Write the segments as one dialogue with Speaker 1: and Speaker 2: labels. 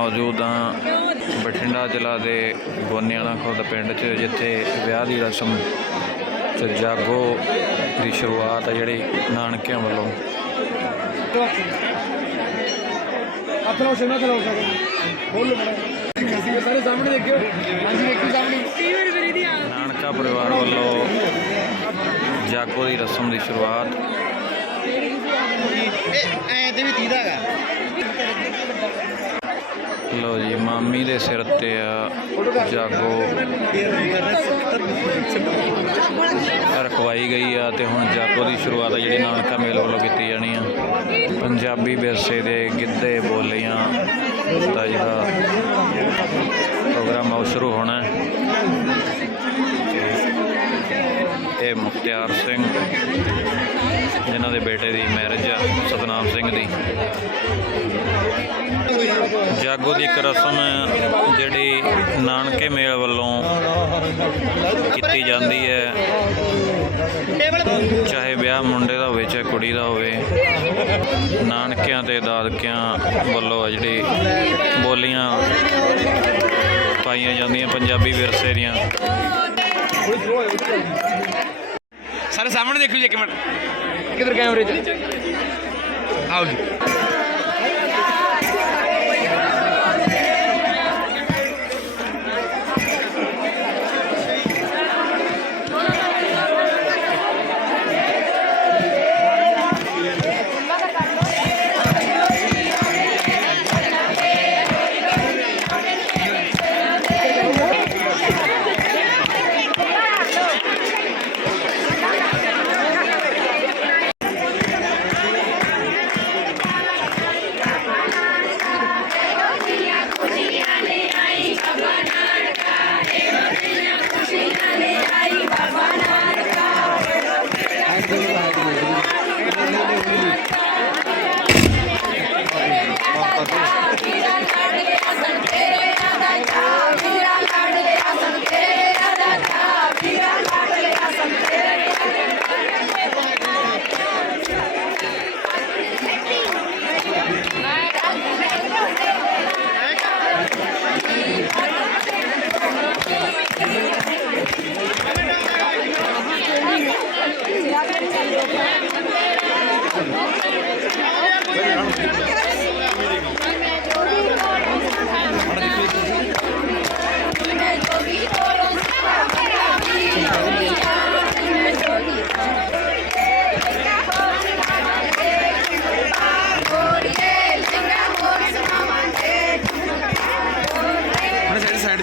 Speaker 1: ਮੌਜੂਦ ਹਾਂ ਬਠਿੰਡਾ ਜ਼ਿਲ੍ਹਾ ਦੇ ਗੋਨਿਆਣਾ ਖੁਰਦ ਪਿੰਡ 'ਚ ਜਿੱਥੇ ਵਿਆਹ ਦੀ ਰਸਮ ਤੇ ਜਾਗੋ ਦੀ ਸ਼ੁਰੂਆਤ ਆ ਜਿਹੜੀ ਨਾਨਕਿਆਂ ਵੱਲੋਂ।
Speaker 2: ਆਪਣਾ ਸ਼ਰਮਾ ਚਲਾਓ ਸਕਦੇ ਬੋਲੋ ਬੜਾ ਸਾਰੇ ਸਾਹਮਣੇ ਦੇਖਿਓ। ਹਾਂਜੀ ਦੇਖੀ ਸਾਹਮਣੇ।
Speaker 1: ਨਾਨਕਾ ਪਰਿਵਾਰ ਵੱਲੋਂ ਜਾਗੋ ਦੀ ਰਸਮ ਦੀ ਸ਼ੁਰੂਆਤ।
Speaker 2: ਐ ਤੇ ਵੀ ਤੀਦਾ ਹੈਗਾ।
Speaker 1: ਲੋ ਜੀ, ਮਾਮੀ ਦੇ ਸਿਰ ਤੇ ਆ ਜਾਗੋ। ਰਖਵਾਈ ਗਈ ਆ ਤੇ ਹੁਣ ਜਾਗੋ ਦੀ ਸ਼ੁਰੂਆਤ ਆ ਜਿਹੜੀ ਨਾਨਕਾ ਮੇਲ ਵੱਲੋਂ ਕੀਤੀ ਜਾਣੀ ਆ। ਪੰਜਾਬੀ ਵਿਰਸੇ ਦੇ ਗਿੱਧੇ ਬੋਲੀਆਂ ਦਾ ਜਿਹੜਾ ਪ੍ਰੋਗਰਾਮ ਆ, ਉਹ ਸ਼ੁਰੂ ਹੋਣਾ ਹੈ। ਇਹ ਮੁਖਤਿਆਰ ਸਿੰਘ ਜਿਨ੍ਹਾਂ ਦੇ ਬੇਟੇ ਦੀ ਮੈਰਿਜ ਆ, ਸਤਨਾਮ ਸਿੰਘ ਦੀ। ਜਾਗੋ ਦੀ ਇੱਕ ਰਸਮ ਜਿਹੜੀ ਨਾਨਕੇ ਮੇਲ ਵੱਲੋਂ ਕੀਤੀ ਜਾਂਦੀ ਹੈ। ਚਾਹੇ ਵਿਆਹ ਮੁੰਡੇ ਦਾ ਹੋਵੇ, ਚਾਹੇ ਕੁੜੀ ਦਾ ਹੋਵੇ, ਨਾਨਕਿਆਂ ਤੇ ਦਾਦਕਿਆਂ ਵੱਲੋਂ ਆ ਜਿਹੜੀ ਬੋਲੀਆਂ ਪਾਈਆਂ ਜਾਂਦੀਆਂ, ਪੰਜਾਬੀ ਵਿਰਸੇ ਦੀਆਂ।
Speaker 2: ਸਾਰੇ, ਸਾਹਮਣੇ ਦੇਖੋ ਜੀ ਇੱਕ minute. Oke, terus kayaknya udah.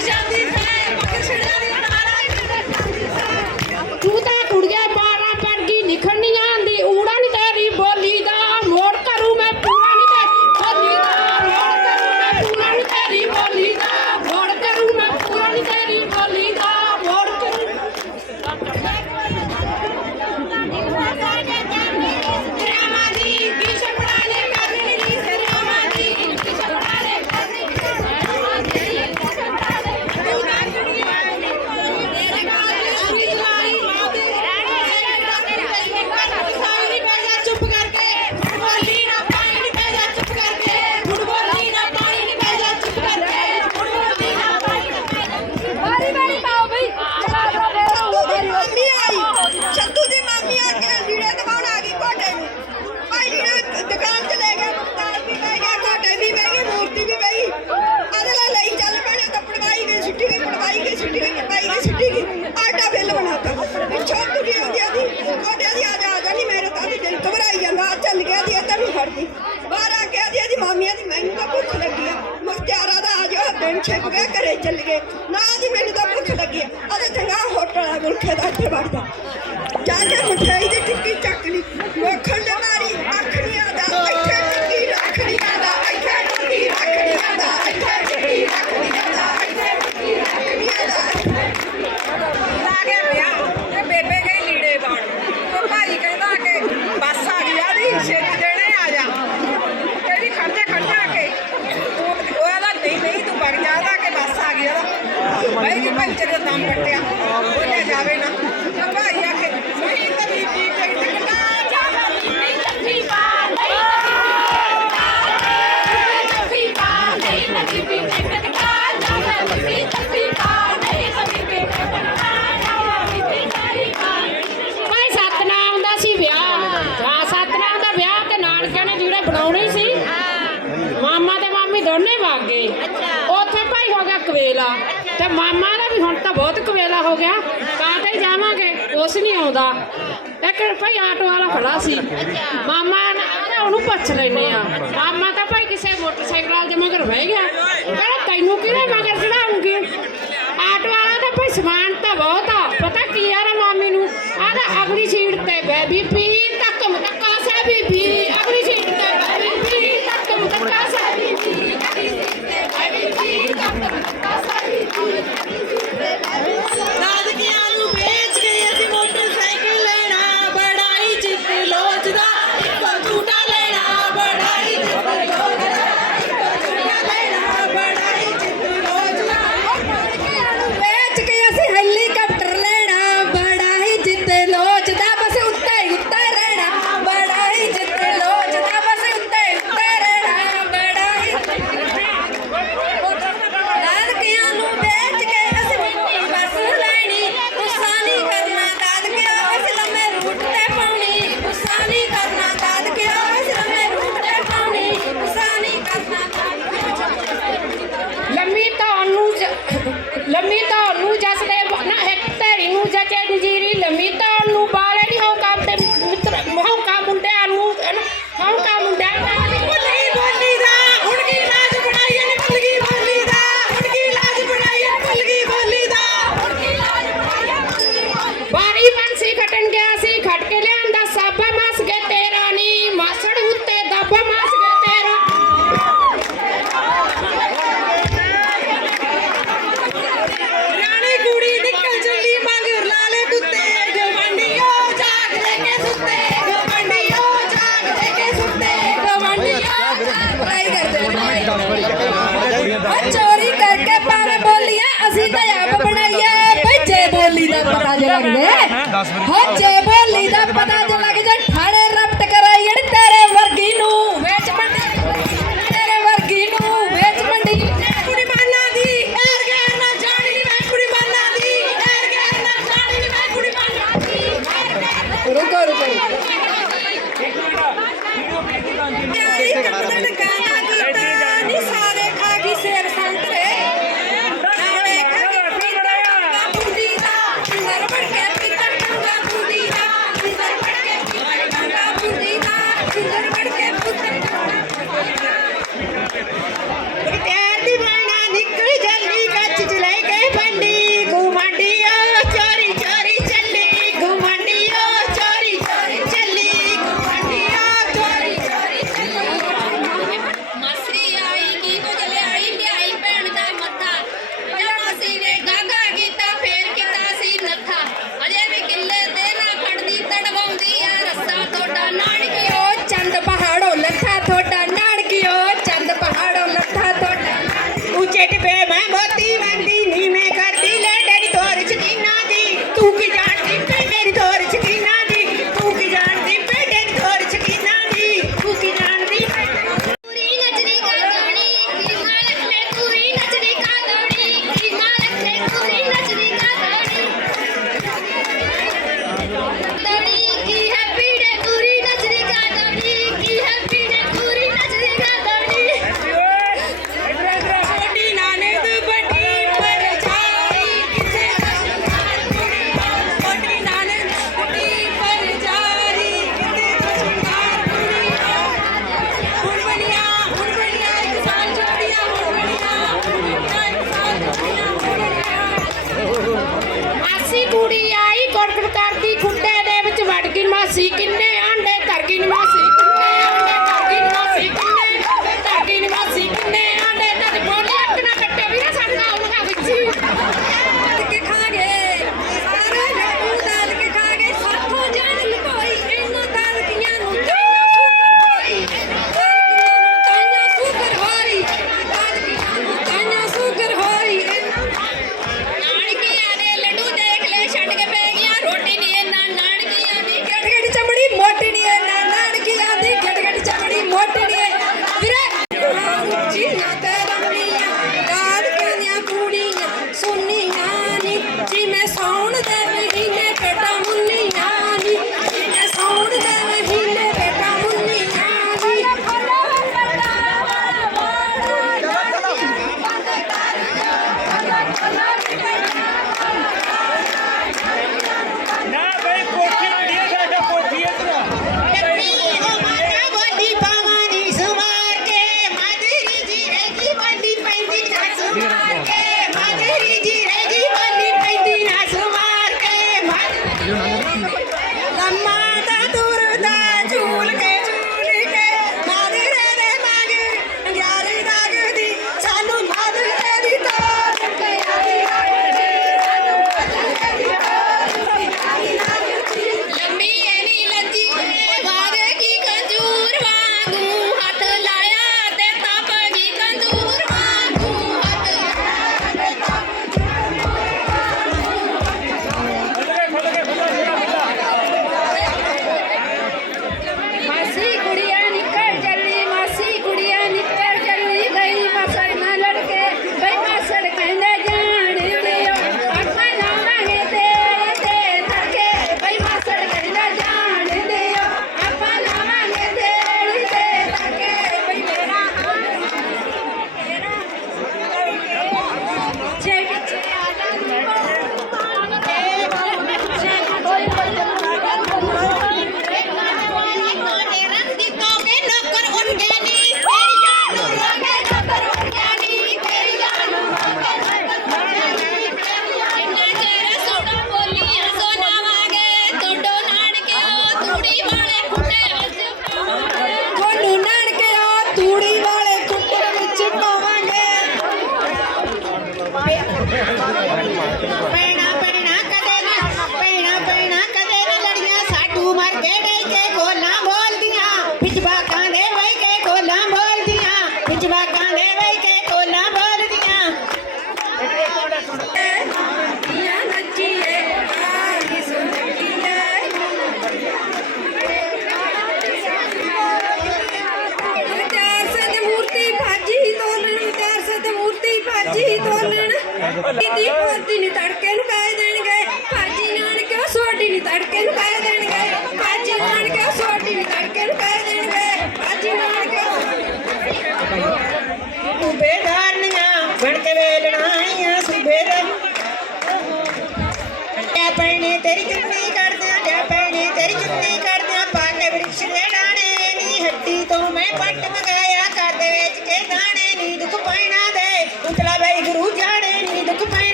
Speaker 3: 你
Speaker 4: 想 ਕੇ
Speaker 2: ਵੜਦਾ ਜਾ ਕੇ ਮਠਾਈ ਦੀ ਟਿੱਕੀ ਚੱਕ ਲਈ। ਮੱਖਣ ਦੇ ਮਾਰੀ ਅੱਖੜੀਆਂ ਦਾ, ਇੱਥੇ ਟਿੱਕੀ ਰੱਖੜੀਆਂ ਦਾ, ਇੱਥੇ ਟਿੱਕੀ ਰੱਖੜੀਆਂ ਦਾ, ਇੱਥੇ ਟਿੱਕੀ ਰੱਖੜੀਆਂ ਦਾ, ਇੱਥੇ ਟਿੱਕੀ ਰੱਖੜੀਆਂ ਦਾ।
Speaker 4: ਲਾ ਗਿਆ ਪਿਆ ਤੇ ਬੇਬੇ ਗਈ ਲੀੜੇ ਬਾਣ ਤੇ ਭਾਈ ਕਹਿੰਦਾ ਕਿ ਬੱਸ ਆ ਗਈ ਆ ਦੀ, ਛੇਤੀ ਦੇਣੇ ਆ ਜਾ। ਕਹਿੰਦੀ ਖੜਜਾ ਖੜਜਾ ਕੇ। ਉਹ ਉਹਦਾ ਨਹੀਂ ਨਹੀਂ, ਤੂੰ ਵਗ ਜਾ ਦਾ ਕਿ ਬੱਸ ਆ ਗਈ ਉਹਦਾ ਭਾਈ ਕਿ ਭਾਈ ਤੇਰਾ ਦਮ ਕੱਟਿਆ। ਬੋਲਿਆ ਜਾਵੇ ਨਾ।
Speaker 5: ਕਵੇਲਾ। ਤੇ ਮਾਮਾ ਦਾ ਵੀ ਹੁਣ ਤਾਂ ਬਹੁਤ ਕਵੇਲਾ ਹੋ ਗਿਆ। ਕਾਹਦੇ ਜਾਵਾਂਗੇ, ਕੁਛ ਨਹੀਂ ਆਉਂਦਾ। ਇੱਕ ਭਾਈ ਆਟੋ ਵਾਲਾ ਖੜਾ ਸੀ। ਮਾਮਾ ਨਾ ਉਹਨੂੰ ਪੁੱਛ ਲੈਨੇ ਆ ਮਾਮਾ ਤਾਂ ਭਾਈ ਕਿਸੇ ਮੋਟਰਸਾਈਕਲ ਵਾਲੇ ਦੇ ਮਗਰ ਬਹਿ ਗਿਆ। ਕਹਿੰਦਾ, ਤੈਨੂੰ ਕਿਹਦੇ ਮਗਰ ਚੜਾਉਂਗੇ ਆਟੋ ਵਾਲਾ ਤਾਂ ਭਾਈ ਸਮਾਨ
Speaker 4: ਅਸੀਂ
Speaker 2: ਤਾਂ ਬਣਾਈਏ ਭਈ ਬੋਲੀ ਦਾ ਪਤਾ ਜੇ ਲੱਗ ਜੇ ਜੇ